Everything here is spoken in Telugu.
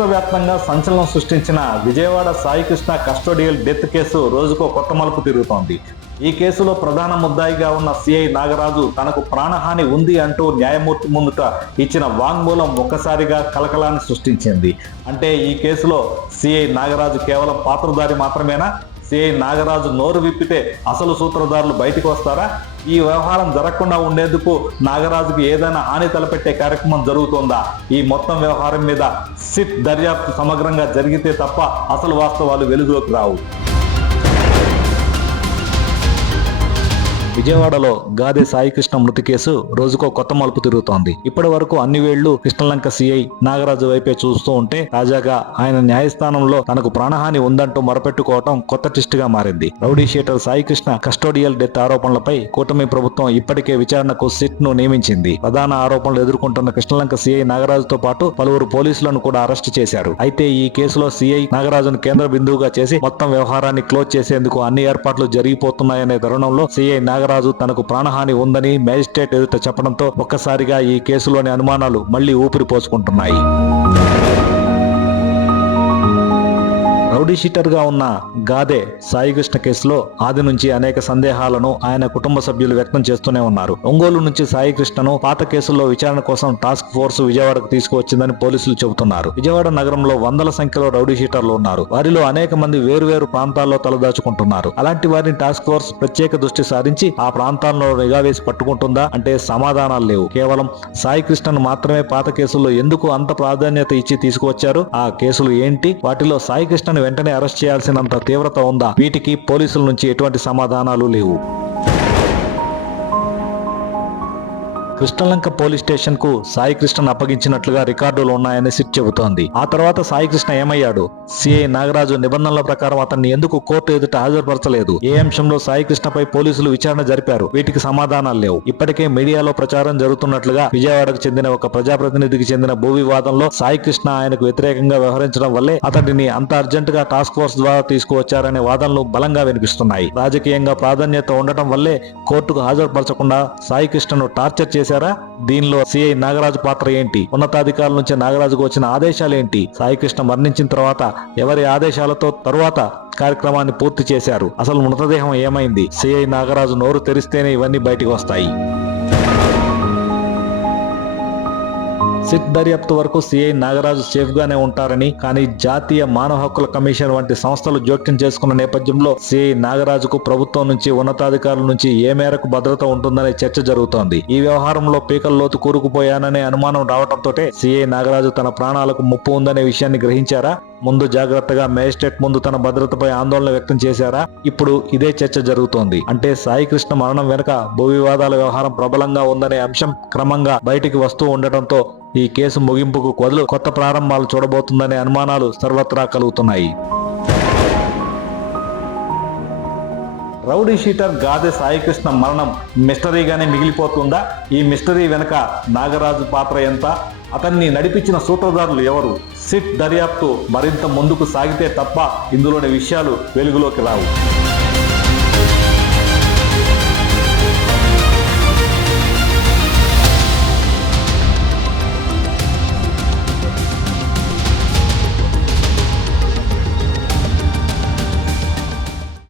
రాష్ట్ర వ్యాప్తంగా సంచలనం సృష్టించిన Vijayawada Saikrishna custodial death case రోజుకో కొత్త మలుపు తిరుగుతోంది. ఈ కేసులో ప్రధాన ముద్దాయిగా ఉన్న సిఐ నాగరాజు తనకు ప్రాణహాని ఉంది అంటూ న్యాయమూర్తి ముందుట ఇచ్చిన వాంగ్మూలం ఒక్కసారిగా కలకలాన్ని సృష్టించింది. అంటే ఈ కేసులో సిఐ నాగరాజు కేవలం పాత్రధారి మాత్రమేనా? సిఐ నాగరాజు నోరు విప్పితే అసలు సూత్రధారులు బయటికి వస్తారా? ఈ వ్యవహారం జరగకుండా ఉండేందుకు నాగరాజుకి ఏదైనా హాని తలపెట్టే కార్యక్రమం జరుగుతోందా? ఈ మొత్తం వ్యవహారం మీద సిట్ దర్యాప్తు సమగ్రంగా జరిగితే తప్ప అసలు వాస్తవాలు వెలుగులోకి రావు. విజయవాడలో గాదే సాయికృష్ణ మృతి కేసు రోజుకో కొత్త మలుపు తిరుగుతోంది. ఇప్పటి వరకు అన్ని వేళ్లు కృష్ణలంక సిఐ నాగరాజు వైపే చూస్తూ ఉంటే తాజాగా ఆయన న్యాయస్థానంలో తనకు ప్రాణహాని ఉందంటూ మొరపెట్టుకోవటం కొత్త ట్విస్ట్ గా మారింది. Rowdy sheeter Saikrishna custodial death ఆరోపణలపై కూటమి ప్రభుత్వం ఇప్పటికే విచారణకు సిట్ ను నియమించింది. ప్రధాన ఆరోపణలు ఎదుర్కొంటున్న కృష్ణలంక సిఐ నాగరాజుతో పాటు పలువురు పోలీసులను కూడా అరెస్టు చేశారు. అయితే ఈ కేసులో సిఐ నాగరాజును కేంద్ర బిందువుగా చేసి మొత్తం వ్యవహారాన్ని క్లోజ్ చేసేందుకు అన్ని ఏర్పాట్లు జరిగిపోతున్నాయనే తరుణంలో సిఐ నాగరాజు తనకు ప్రాణహాని ఉందని మేజిస్ట్రేట్ ఎదుట చెప్పడంతో ఒక్కసారిగా ఈ కేసులోని అనుమానాలు మళ్లీ ఊపిరి పోసుకుంటున్నాయి. రౌడీ షీటర్ గా ఉన్న గాదే సాయికృష్ణ కేసులో ఆది నుంచి అనేక సందేహాలను ఆయన కుటుంబ సభ్యులు వ్యక్తం చేస్తూనే ఉన్నారు. ఒంగోలు నుంచి సాయికృష్ణను పాత కేసుల్లో విచారణ కోసం టాస్క్ ఫోర్స్ విజయవాడకు తీసుకువచ్చిందని పోలీసులు చెబుతున్నారు. విజయవాడ నగరంలో వందల సంఖ్యలో రౌడీ షీటర్లు ఉన్నారు. వారిలో అనేక మంది వేరువేరు ప్రాంతాల్లో తలదాచుకుంటున్నారు. అలాంటి వారిని టాస్క్ ఫోర్స్ ప్రత్యేక దృష్టి సారించి ఆ ప్రాంతాల్లో నిఘా వేసి పట్టుకుంటుందా అంటే సమాధానాలు లేవు. కేవలం సాయికృష్ణను మాత్రమే పాత కేసుల్లో ఎందుకు అంత ప్రాధాన్యత ఇచ్చి తీసుకువచ్చారు? ఆ కేసులు ఏంటి? వాటిలో సాయికృష్ణను వెంటనే అరెస్ట్ చేయాల్సినంత తీవ్రత ఉందా? వీటికి పోలీసుల నుంచి ఎటువంటి సమాధానాలు లేవు. కృష్ణలంక పోలీస్ స్టేషన్ కు సాయికృష్ణను అప్పగించినట్లుగా రికార్డులు ఉన్నాయని సిట్ చెబుతోంది. ఆ తర్వాత సాయికృష్ణ ఏమయ్యాడు? సిఐ నాగరాజు నిబంధనల ప్రకారం అతన్ని ఎందుకు కోర్టు ఎదుట హాజరుపరచలేదు? ఏ అంశంలో సాయికృష్ణపై పోలీసులు విచారణ జరిపారు? వీటికి సమాధానాలు లేవు. ఇప్పటికే మీడియాలో ప్రచారం జరుగుతున్నట్లుగా విజయవాడకు చెందిన ఒక ప్రజాప్రతినిధికి చెందిన భూ వివాదంలో సాయికృష్ణ ఆయనకు వ్యతిరేకంగా వ్యవహరించడం వల్లే అతడిని అంత అర్జెంటుగా టాస్క్ ఫోర్స్ ద్వారా తీసుకువచ్చారనే వాదనలు బలంగా వినిపిస్తున్నాయి. రాజకీయంగా ప్రాధాన్యత ఉండటం వల్లే కోర్టుకు హాజరుపరచకుండా సాయికృష్ణను టార్చర్ చేసి దీనిలో సిఐ నాగరాజు పాత్ర ఏంటి? ఉన్నతాధికారుల నుంచి నాగరాజుకు వచ్చిన ఆదేశాలు ఏంటి? సాయికృష్ణ మరణించిన తర్వాత ఎవరి ఆదేశాలతో తరువాత కార్యక్రమాన్ని పూర్తి చేశారు? అసలు మృతదేహం ఏమైంది? సిఐ నాగరాజు నోరు తెరిస్తేనే ఇవన్నీ బయటికి వస్తాయి. సిట్ దర్యాప్తు వరకు సిఐ నాగరాజు సేఫ్ గానే ఉంటారని, కానీ జాతీయ మానవ హక్కుల కమిషన్ వంటి సంస్థలు జోక్యం చేసుకున్న నేపథ్యంలో సిఐ నాగరాజుకు ప్రభుత్వం నుంచి ఉన్నతాధికారుల నుంచి ఏ మేరకు భద్రత ఉంటుందనే చర్చ జరుగుతోంది. ఈ వ్యవహారంలో పీకల్లోతు కూరుకుపోయాననే అనుమానం రావడంతో సిఐ నాగరాజు తన ప్రాణాలకు ముప్పు ఉందనే విషయాన్ని గ్రహించారా? ముందు జాగ్రత్తగా మేజిస్ట్రేట్ ముందు తన భద్రతపై ఆందోళన వ్యక్తం చేశారా? ఇప్పుడు ఇదే చర్చ జరుగుతోంది. అంటే సాయికృష్ణ మరణం వెనుక భూ వివాదాల వ్యవహారం ప్రబలంగా ఉందనే అంశం క్రమంగా బయటికి వస్తూ ఉండటంతో ఈ కేసు ముగింపుకు వదులు కొత్త ప్రారంభాలు చూడబోతుందనే అనుమానాలు సర్వత్రా కలుగుతున్నాయి. రౌడీ షీటర్ గాదే సాయికృష్ణ మరణం మిస్టరీగానే మిగిలిపోతుందా? ఈ మిస్టరీ వెనుక నాగరాజు పాత్ర ఎంత? అతన్ని నడిపించిన సూత్రధారులు ఎవరు? సిట్ దర్యాప్తు మరింత ముందుకు సాగితే తప్ప ఇందులోని విషయాలు వెలుగులోకి రావు.